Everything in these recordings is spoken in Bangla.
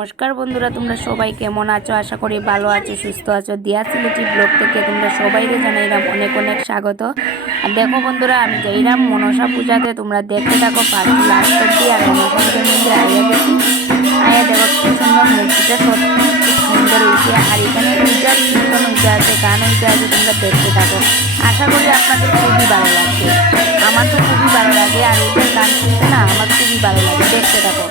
নমস্কার বন্ধুরা, তোমরা সবাই কেমন আছো? আশা করি ভালো আছো, সুস্থ আছো। দিয়া সিলেটি ব্লগ থেকে তোমরা সবাইকে জানাইলাম অনেক অনেক স্বাগত। আর দেখো বন্ধুরা, আমি যাইলাম মনসা পূজাতে, তোমরা দেখতে থাকো ফার্স্ট লাস্ট অব্দি। আর মনসা পূজার মধ্যে আইয়া গেছি, আয়া দেখো কি সুন্দর মূর্তিটা, সত্যি খুব সুন্দর হয়েছে। আর এখানে পূজার কীর্তন হইতে আছে, গান হইতে আছে, তোমরা দেখতে থাকো। আশা করি আপনাদের খুবই ভালো লাগবে। আমার তো খুবই ভালো লাগে, আর ওদের গান শুনতে না আমার খুবই ভালো লাগে। দেখতে থাকো।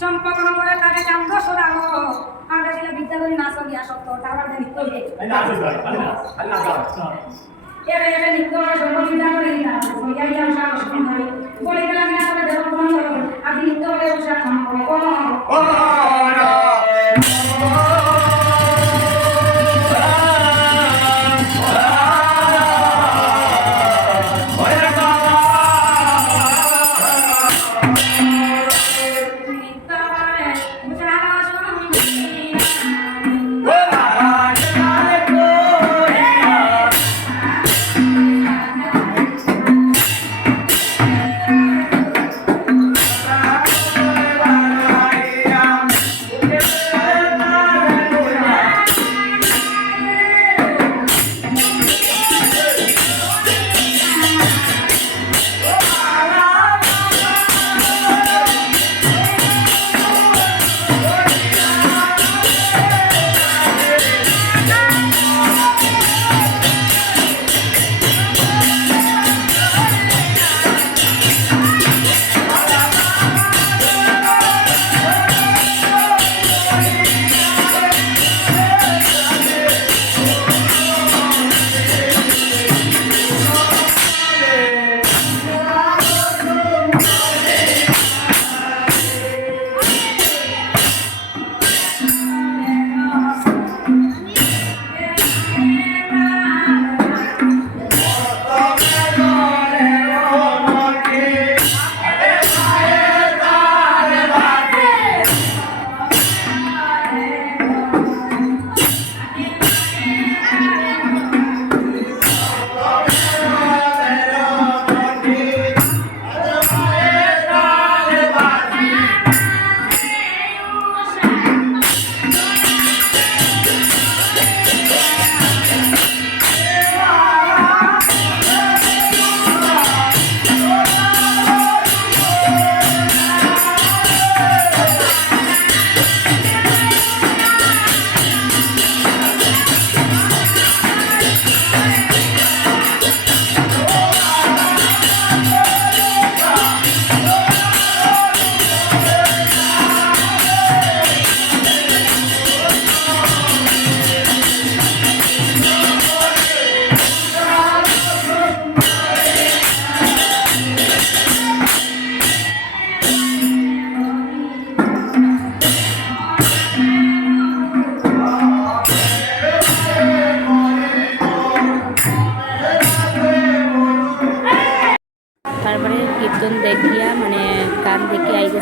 চম্পক নম্বরে তাকে কান্দ সরালো আগে ছিল বিদ্যা করি নাচ গিয়া সত্য তারপর নৃত্য এরে এরে নৃত্য সর্ববিদ্যা করে দিলাম সইয়া গিয়া উষা বসে ধরে বলে গেলাম না তবে দেব কোন করো আদি নৃত্য করে উষা খান করে ও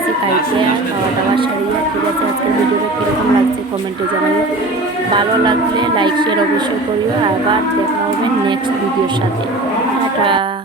গেছি খাইতে খাওয়া দাওয়া সারিয়া। ঠিক আছে, আজকের ভিডিওটা কীরকম লাগছে কমেন্টে জানাইও। ভালো লাগলে লাইক শেয়ার অবশ্যই করিও। আবার দেখা হবে নেক্সট ভিডিওর সাথে। টাটা।